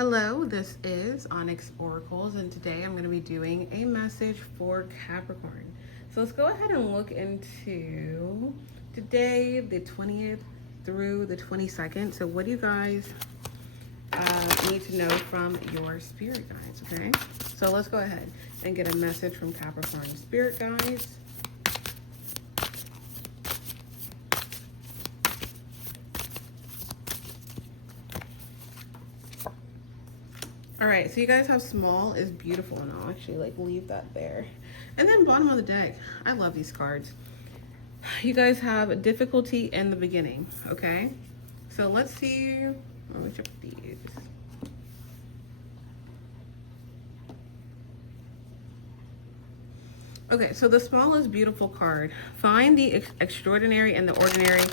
Hello, this is Onyx Oracles, and today I'm going to be doing a message for Capricorn. So let's go ahead and look into today, the 20th through the 22nd. So what do you guys need to know from your spirit guides, okay? So let's go ahead and get a message from Capricorn spirit guides. All right, so you guys have small is beautiful, and I'll actually like leave that there. And then bottom of the deck, I love these cards. You guys have difficulty in the beginning, okay? So let's see, let me check these. Okay, so the small is beautiful card. Find the extraordinary in the ordinary.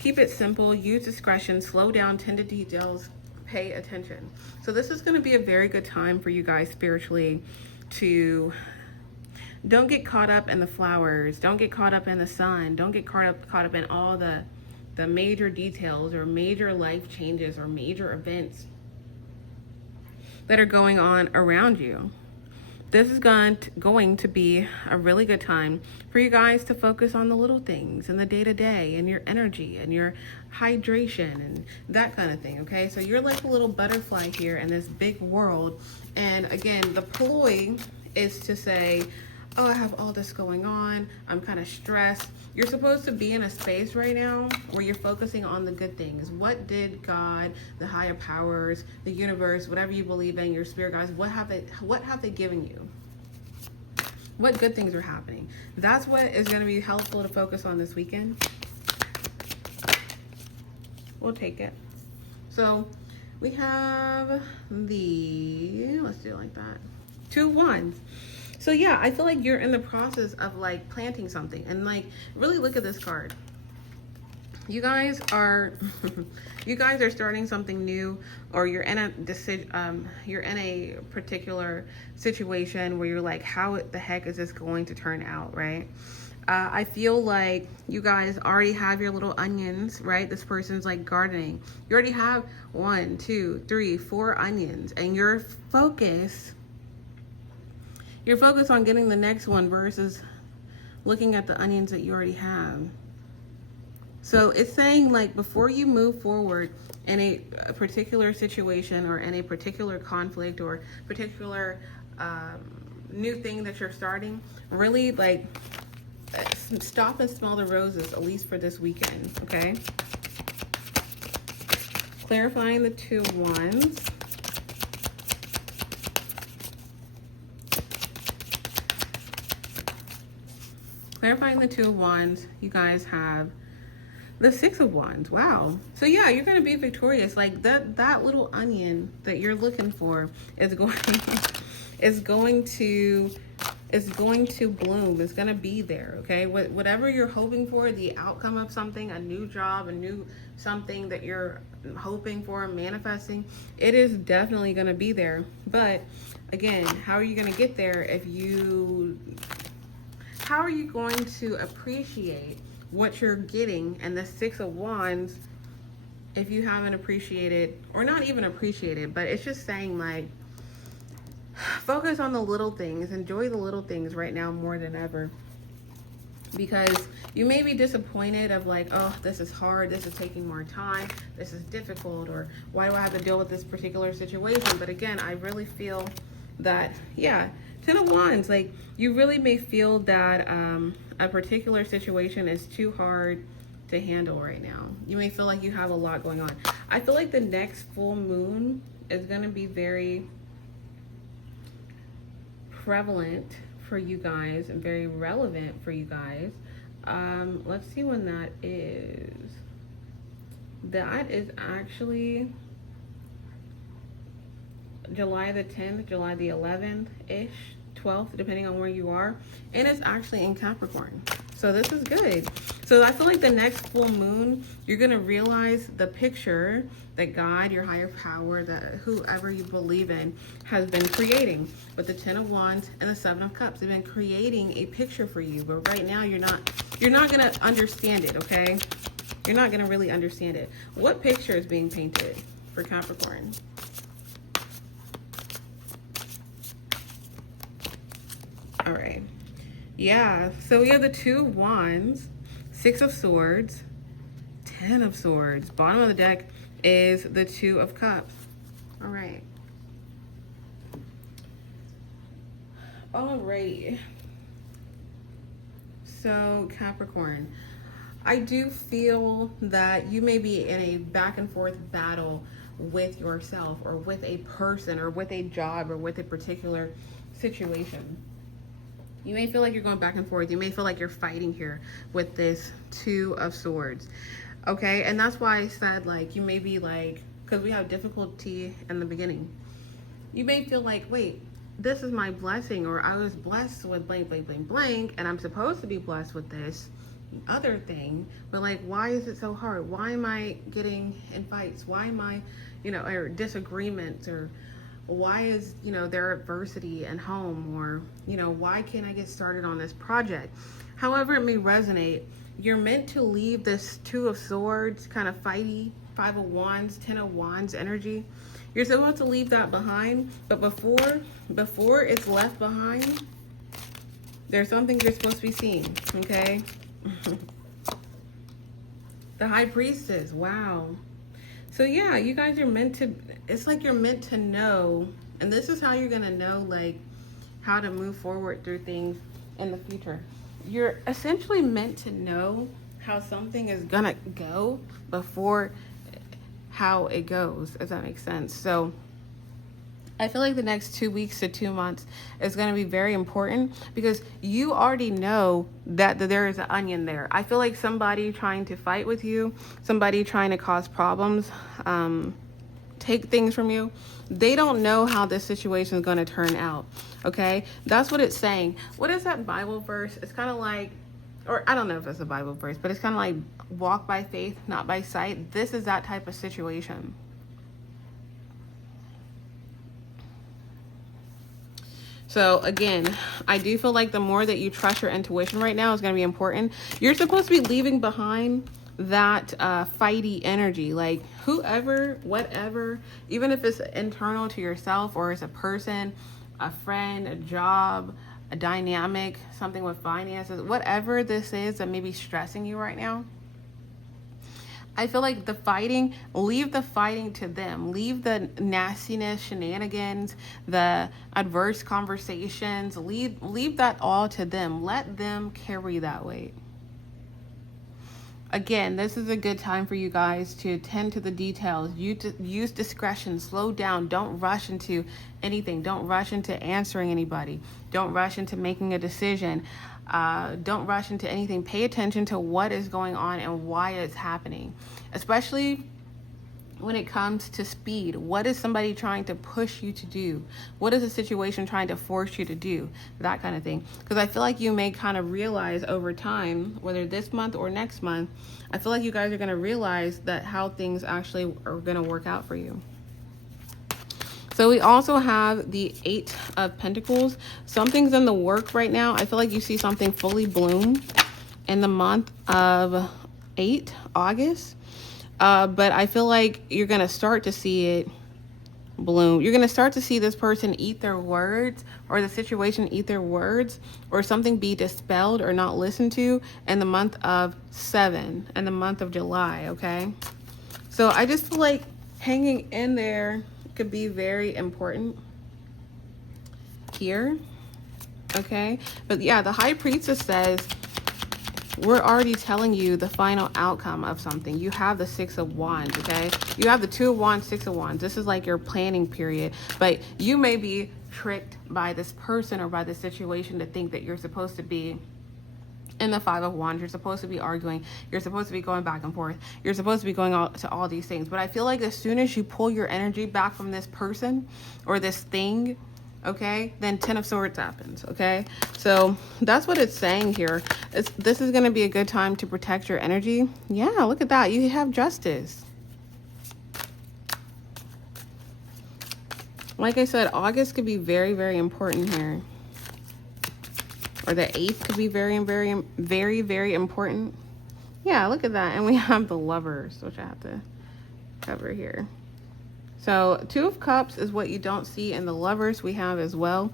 Keep it simple, use discretion, slow down, tend to details, pay attention. So this is going to be a very good time for you guys spiritually to don't get caught up in the flowers, don't get caught up in the sun, don't get caught up in all the major details or major life changes or major events that are going on around you. This is going to be a really good time for you guys to focus on the little things and the day-to-day and your energy and your hydration and that kind of thing, okay? So you're like a little butterfly here in this big world. And again, the ploy is to say, oh, I have all this going on, I'm kind of stressed. You're supposed to be in a space right now where you're focusing on the good things. What did God, the higher powers, the universe, whatever you believe in, your spirit guides, what have they given you? What good things are happening? That's what is going to be helpful to focus on this weekend. We'll take it. So we have let's do it like that, 2 wands. So yeah, I feel like you're in the process of like planting something, and like really look at this card. You guys are you guys are starting something new, or you're in a decision, you're in a particular situation where you're like, how the heck is this going to turn out, right? I feel like you guys already have your little onions, right? This person's like gardening. You already have 1, 2, 3, 4 onions, and you're focused on getting the next one versus looking at the onions that you already have. So it's saying like before you move forward in a particular situation or in a particular conflict or particular new thing that you're starting, really like stop and smell the roses, at least for this weekend, okay? Clarifying the 2 wands. Clarifying the 2 of wands, you guys have the 6 of wands. Wow. So yeah, you're going to be victorious. Like that little onion that you're looking for is going to bloom. It's going to be there, okay? Whatever you're hoping for, the outcome of something, a new job, a new something that you're hoping for, manifesting, it is definitely going to be there. But again, how are you going to get there how are you going to appreciate what you're getting? And the 6 of wands, if you haven't appreciated, or not even appreciated, but it's just saying like, focus on the little things, enjoy the little things right now more than ever. Because you may be disappointed of like, oh, this is hard, this is taking more time, this is difficult, or why do I have to deal with this particular situation? But again, I really feel that, yeah, 10 of wands, like you really may feel that a particular situation is too hard to handle right now. You may feel like you have a lot going on. I feel like the next full moon is going to be very prevalent for you guys and very relevant for you guys. Let's see when that is. That is actually July the 10th, July the 11th-ish, 12th, depending on where you are. And it's actually in Capricorn. So this is good. So I feel like the next full moon, you're going to realize the picture that God, your higher power, that whoever you believe in, has been creating. With the 10 of wands and the 7 of cups, they've been creating a picture for you. But right now, you're not going to understand it, okay? You're not going to really understand it. What picture is being painted for Capricorn? Yeah, so we have the 2 of Wands, 6 of Swords, 10 of Swords. Bottom of the deck is the 2 of Cups. All right. All right. So, Capricorn, I do feel that you may be in a back and forth battle with yourself or with a person or with a job or with a particular situation. You may feel like you're going back and forth. You may feel like you're fighting here with this 2 of Swords. Okay, and that's why I said, like, you may be like, because we have difficulty in the beginning. You may feel like, wait, this is my blessing, or I was blessed with blank, blank, blank, blank, and I'm supposed to be blessed with this other thing, but like, why is it so hard? Why am I getting in fights? Why am I, or disagreements, or why is, there adversity at home, or, why can't I get started on this project? However it may resonate, you're meant to leave this 2 of Swords, kind of fighty, 5 of Wands, 10 of Wands energy. You're supposed to leave that behind, but before it's left behind, there's something you're supposed to be seeing, okay? The High Priestess, wow. So yeah, you guys are meant to, it's like you're meant to know, and this is how you're going to know, like, how to move forward through things in the future. You're essentially meant to know how something is going to go before how it goes, if that makes sense. So I feel like the next 2 weeks to 2 months is going to be very important because you already know that there is an onion there. I feel like somebody trying to fight with you, somebody trying to cause problems, take things from you, they don't know how this situation is going to turn out. Okay, that's what it's saying. What is that Bible verse? It's kind of like, or I don't know if it's a Bible verse, but it's kind of like walk by faith, not by sight. This is that type of situation. So again, I do feel like the more that you trust your intuition right now is going to be important. You're supposed to be leaving behind that fighty energy, like whoever, whatever, even if it's internal to yourself or it's a person, a friend, a job, a dynamic, something with finances, whatever this is that may be stressing you right now. I feel like the fighting, leave the fighting to them. Leave the nastiness, shenanigans, the adverse conversations. Leave that all to them. Let them carry that weight. Again, this is a good time for you guys to attend to the details. Use discretion. Slow down. Don't rush into anything. Don't rush into answering anybody. Don't rush into making a decision. Don't rush into anything. Pay attention to what is going on and why it's happening, especially when it comes to speed. What is somebody trying to push you to do? What is a situation trying to force you to do? That kind of thing. Because I feel like you may kind of realize over time, whether this month or next month, I feel like you guys are going to realize that how things actually are going to work out for you. So we also have the 8 of Pentacles. Something's in the work right now. I feel like you see something fully bloom in the month of August. But I feel like you're going to start to see it bloom. You're going to start to see this person eat their words, or the situation eat their words, or something be dispelled or not listened to in the month of 7, in the month of July, okay? So I just feel like hanging in there could be very important here, okay? But yeah, the High Priestess says, we're already telling you the final outcome of something. You have the 6 of Wands, okay? You have the 2 of Wands, 6 of Wands. This is like your planning period, but you may be tricked by this person or by the situation to think that you're supposed to be in the 5 of Wands. You're supposed to be arguing. You're supposed to be going back and forth. You're supposed to be going out to all these things. But I feel like as soon as you pull your energy back from this person or this thing, okay, then 10 of Swords happens, okay? So that's what it's saying here. This is going to be a good time to protect your energy. Yeah, look at that. You have Justice. Like I said, August could be very, very important here. Or the 8th could be very, very, very, very important. Yeah, look at that. And we have the Lovers, which I have to cover here. So 2 of Cups is what you don't see in the Lovers we have as well.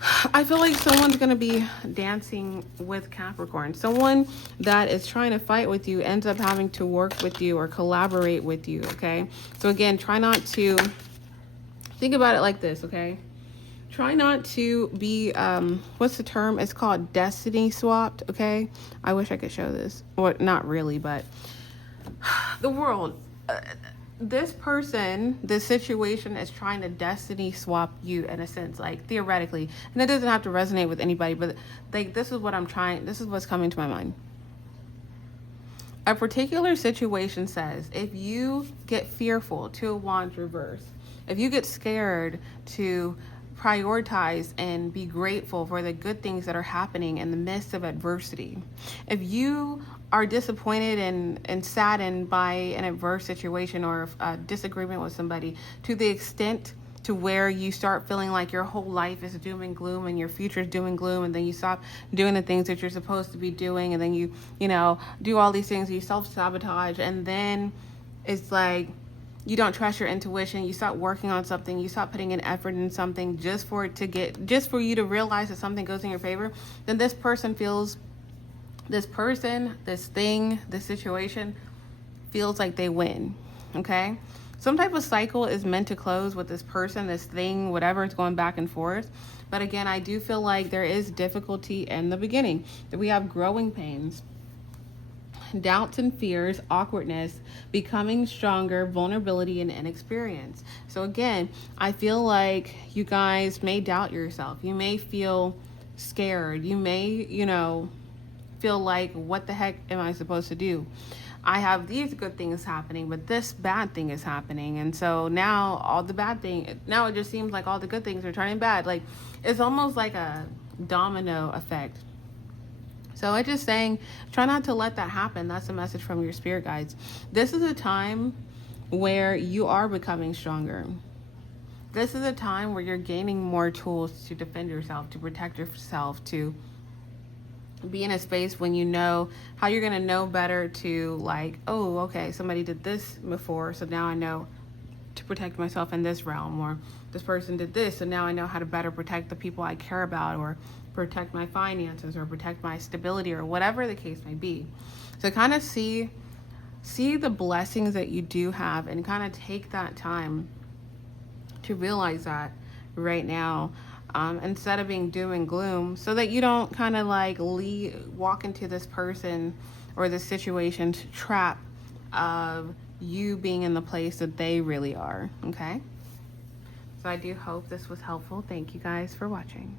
I feel like someone's going to be dancing with Capricorn. Someone that is trying to fight with you ends up having to work with you or collaborate with you, okay? So again, try not to think about it like this, okay? Try not to be, what's the term? It's called destiny swapped, okay? I wish I could show this. Well, not really, but the world. This person, this situation is trying to destiny swap you in a sense, like theoretically. And it doesn't have to resonate with anybody, but like this is what's coming to my mind. A particular situation says, if you get fearful, Two of Wands reverse, if you get scared to prioritize and be grateful for the good things that are happening in the midst of adversity, if you are disappointed and saddened by an adverse situation or a disagreement with somebody to the extent to where you start feeling like your whole life is doom and gloom and your future is doom and gloom, and then you stop doing the things that you're supposed to be doing, and then you do all these things, you self-sabotage, and then it's like you don't trust your intuition, you stop working on something, you stop putting an effort in something just for you to realize that something goes in your favor, then this thing, this situation feels like they win, okay? Some type of cycle is meant to close with this person, this thing, whatever, it's going back and forth. But again, I do feel like there is difficulty in the beginning, that we have growing pains, doubts and fears, awkwardness, becoming stronger, vulnerability, and inexperience. So again, I feel like you guys may doubt yourself. You may feel scared. You may, feel like, what the heck am I supposed to do? I have these good things happening, but this bad thing is happening. And so now it just seems like all the good things are turning bad. Like, it's almost like a domino effect. So I'm just saying, try not to let that happen. That's a message from your spirit guides. This is a time where you are becoming stronger. This is a time where you're gaining more tools to defend yourself, to protect yourself, to be in a space when you know how you're going to know better to, like, oh, okay, somebody did this before, so now I know to protect myself in this realm, or this person did this, so now I know how to better protect the people I care about, or protect my finances, or protect my stability, or whatever the case may be. So kind of see the blessings that you do have, and kind of take that time to realize that right now, instead of being doom and gloom, so that you don't kind of like walk into this person or this situation's trap of you being in the place that they really are, okay? So I do hope this was helpful. Thank you guys for watching.